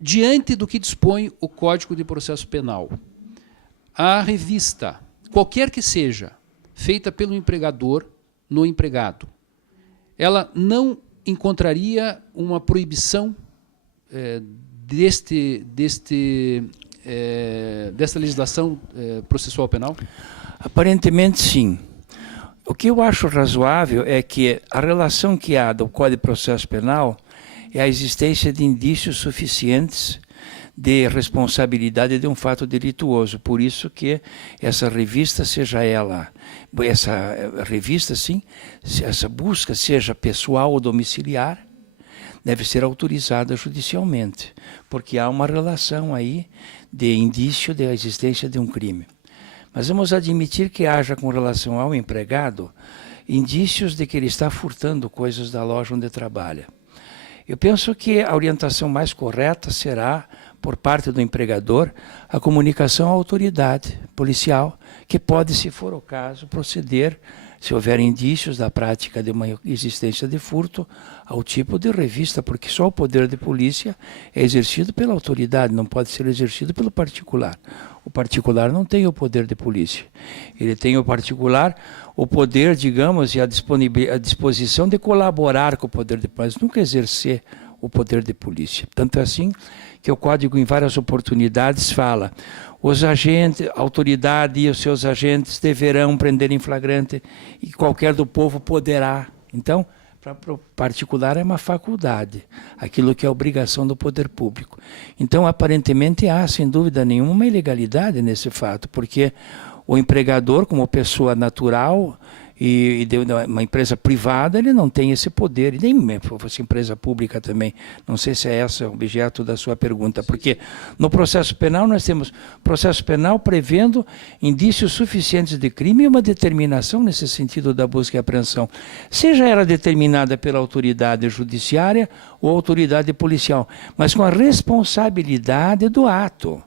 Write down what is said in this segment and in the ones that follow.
diante do que dispõe o Código de Processo Penal, a revista, qualquer que seja, feita pelo empregador no empregado, ela não encontraria uma proibição desta legislação processual penal? Aparentemente, sim. O que eu acho razoável é que a relação que há do Código de Processo Penal é a existência de indícios suficientes de responsabilidade de um fato delituoso. Por isso que essa revista, essa busca, seja pessoal ou domiciliar, deve ser autorizada judicialmente, porque há uma relação aí de indício da existência de um crime. Mas vamos admitir que haja, com relação ao empregado, indícios de que ele está furtando coisas da loja onde trabalha. Eu penso que a orientação mais correta será, por parte do empregador, a comunicação à autoridade policial, que pode, se for o caso, proceder, se houver indícios da prática de uma existência de furto, ao tipo de revista, porque só o poder de polícia é exercido pela autoridade, não pode ser exercido pelo particular. O particular não tem o poder de polícia. Ele tem o particular, o poder, digamos, e a disposição de colaborar com o poder de polícia, mas nunca exercer o poder de polícia. Tanto é assim que o Código, em várias oportunidades, fala: os agentes, a autoridade e os seus agentes deverão prender em flagrante e qualquer do povo poderá. Então, para o particular é uma faculdade, aquilo que é obrigação do poder público. Então, aparentemente, há, sem dúvida nenhuma, uma ilegalidade nesse fato, porque o empregador, como pessoa natural e de uma empresa privada, ele não tem esse poder, e nem fosse empresa pública também. Não sei se é esse o objeto da sua pergunta, porque no processo penal nós temos processo penal prevendo indícios suficientes de crime e uma determinação nesse sentido da busca e apreensão, seja ela determinada pela autoridade judiciária ou autoridade policial, mas com a responsabilidade do ato.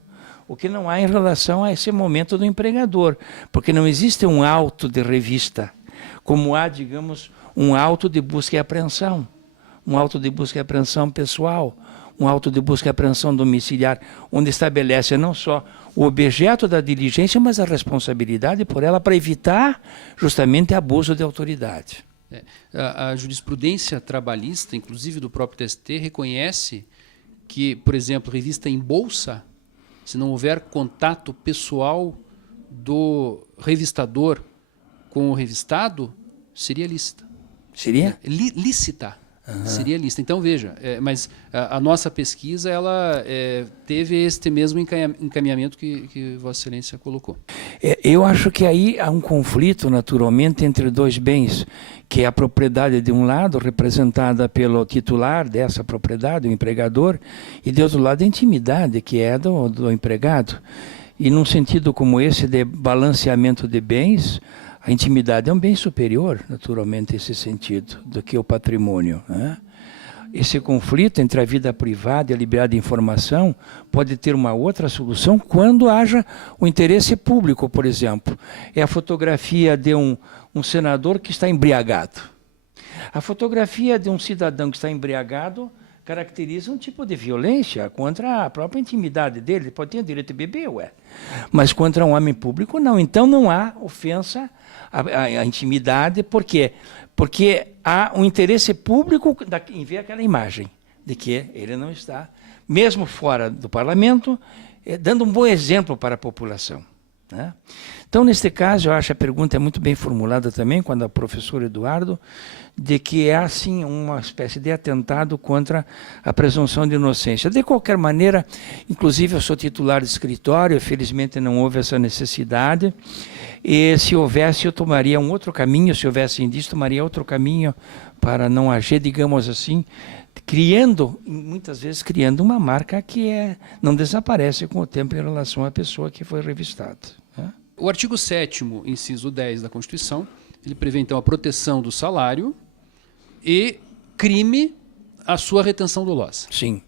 O que não há em relação a esse momento do empregador, porque não existe um auto de revista, como há, digamos, um auto de busca e apreensão, um auto de busca e apreensão pessoal, um auto de busca e apreensão domiciliar, onde estabelece não só o objeto da diligência, mas a responsabilidade por ela para evitar justamente abuso de autoridade. A jurisprudência trabalhista, inclusive do próprio TST, reconhece que, por exemplo, revista em bolsa, se não houver contato pessoal do revistador com o revistado, seria lícita. Seria? Lícita. Seria lícita. Então, veja, mas a nossa pesquisa ela teve este mesmo encaminhamento que Vossa Excelência colocou. Eu acho que aí há um conflito, naturalmente, entre dois bens, que é a propriedade de um lado, representada pelo titular dessa propriedade, o empregador, e de outro lado a intimidade, que é do empregado. E num sentido como esse de balanceamento de bens, a intimidade é um bem superior, naturalmente, nesse sentido, do que o patrimônio, né? Esse conflito entre a vida privada e a liberdade de informação pode ter uma outra solução quando haja o interesse público, por exemplo. É a fotografia de um senador que está embriagado. A fotografia de um cidadão que está embriagado caracteriza um tipo de violência contra a própria intimidade dele. Ele pode ter direito de beber, mas contra um homem público não. Então não há ofensa à intimidade. Por quê? Porque há um interesse público em ver aquela imagem de que ele não está, mesmo fora do parlamento, dando um bom exemplo para a população, né? Então, neste caso, eu acho que a pergunta é muito bem formulada também, quando o professor Eduardo, de que é, assim, uma espécie de atentado contra a presunção de inocência. De qualquer maneira, inclusive eu sou titular de escritório, felizmente não houve essa necessidade, e se houvesse, eu tomaria um outro caminho, se houvesse indício, tomaria outro caminho para não agir, digamos assim, muitas vezes criando uma marca que não desaparece com o tempo em relação à pessoa que foi revistada, né? O artigo 7º, inciso 10 da Constituição, ele prevê, então, a proteção do salário e crime a sua retenção dolosa. Sim.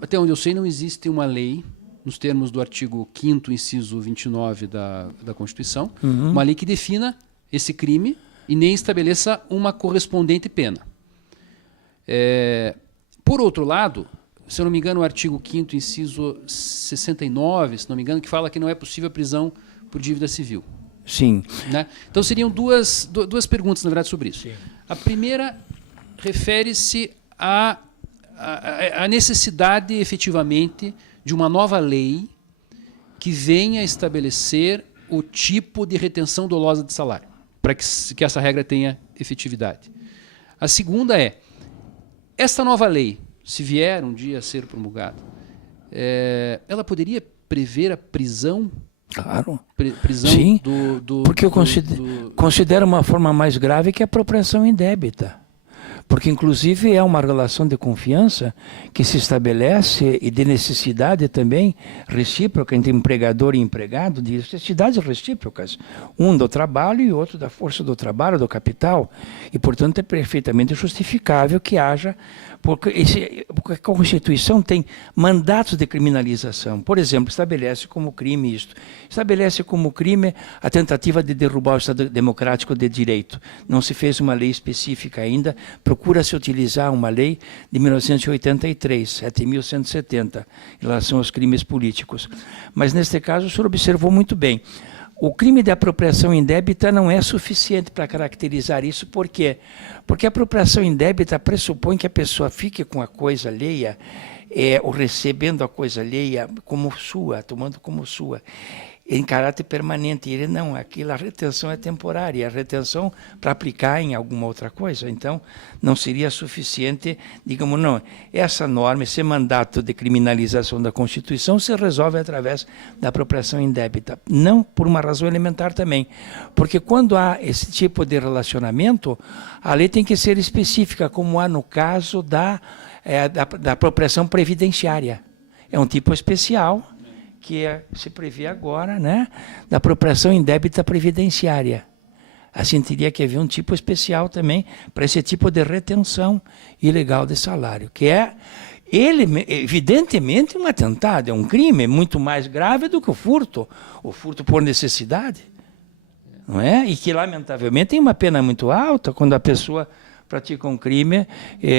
Até onde eu sei, não existe uma lei, nos termos do artigo 5º, inciso 29 da Constituição, uma lei que defina esse crime e nem estabeleça uma correspondente pena. Por outro lado, se eu não me engano, o artigo 5º, inciso 69, se não me engano, que fala que não é possível a prisão por dívida civil. Sim. Né? Então seriam duas perguntas, na verdade, sobre isso. Sim. A primeira refere-se à necessidade, efetivamente, de uma nova lei que venha estabelecer o tipo de retenção dolosa de salário, para que essa regra tenha efetividade. A segunda é, esta nova lei, se vier um dia a ser promulgada, ela poderia prever a prisão? Claro. Prisão Sim, do porque eu considero uma forma mais grave que a apropriação indébita. Porque, inclusive, é uma relação de confiança que se estabelece e de necessidade também recíproca entre empregador e empregado, de necessidades recíprocas. Um do trabalho e outro da força do trabalho, do capital. E, portanto, é perfeitamente justificável que haja, porque a Constituição tem mandatos de criminalização. Por exemplo, estabelece como crime isto. Estabelece como crime a tentativa de derrubar o Estado Democrático de Direito. Não se fez uma lei específica ainda, procura-se utilizar uma lei de 1983, 7.170, em relação aos crimes políticos. Mas, neste caso, o senhor observou muito bem. O crime de apropriação indébita não é suficiente para caracterizar isso. Por quê? Porque a apropriação indébita pressupõe que a pessoa fique com a coisa alheia, ou recebendo a coisa alheia como sua, tomando como sua, em caráter permanente. Ele não, aquilo, a retenção é temporária, a retenção para aplicar em alguma outra coisa. Então, não seria suficiente, digamos, não, essa norma, esse mandato de criminalização da Constituição se resolve através da apropriação indébita. Não por uma razão elementar também, porque quando há esse tipo de relacionamento, a lei tem que ser específica, como há no caso da apropriação previdenciária. É um tipo especial, que se prevê agora, né, da apropriação indébita previdenciária. Assim, teria que haver um tipo especial também para esse tipo de retenção ilegal de salário, que é, evidentemente, um atentado, é um crime muito mais grave do que o furto por necessidade, não é? E que, lamentavelmente, tem uma pena muito alta quando a pessoa pratica um crime,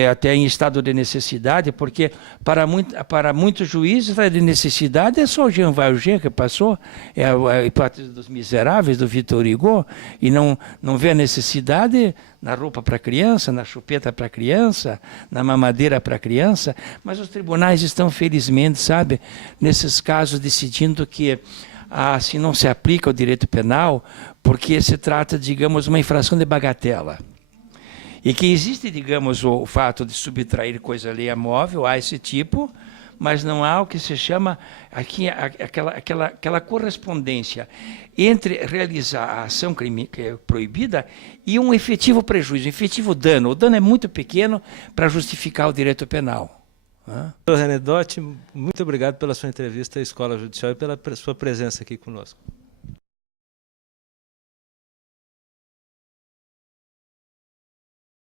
até em estado de necessidade, porque para muitos juízes, a de necessidade é só o Jean Valjean que passou, é a hipótese dos miseráveis, do Victor Hugo, e não vê a necessidade na roupa para criança, na chupeta para criança, na mamadeira para criança, mas os tribunais estão, felizmente, sabe, nesses casos, decidindo que assim não se aplica o direito penal, porque se trata, digamos, uma infração de bagatela. E que existe, digamos, o fato de subtrair coisa alheia móvel, há esse tipo, mas não há o que se chama aqui aquela correspondência entre realizar a ação que é proibida e um efetivo prejuízo, um efetivo dano. O dano é muito pequeno para justificar o direito penal. René Dotti, muito obrigado pela sua entrevista à Escola Judicial e pela sua presença aqui conosco.